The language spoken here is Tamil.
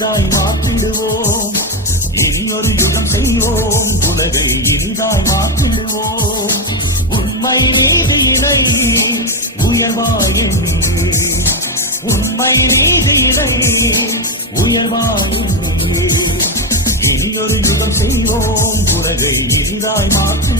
இனிதாய் மாற்றிடுவோம். இனியொரு யுகம் செய்வோம், உலகை இனிதாய் மாற்றிடுவோம். உண்மை நீதியினை உயர்வாயின், உண்மை நீதியினை உயர்வாயின். இனியொரு யுகம் செய்வோம், உலகை இனிதாய் மாற்றிடுவோம்.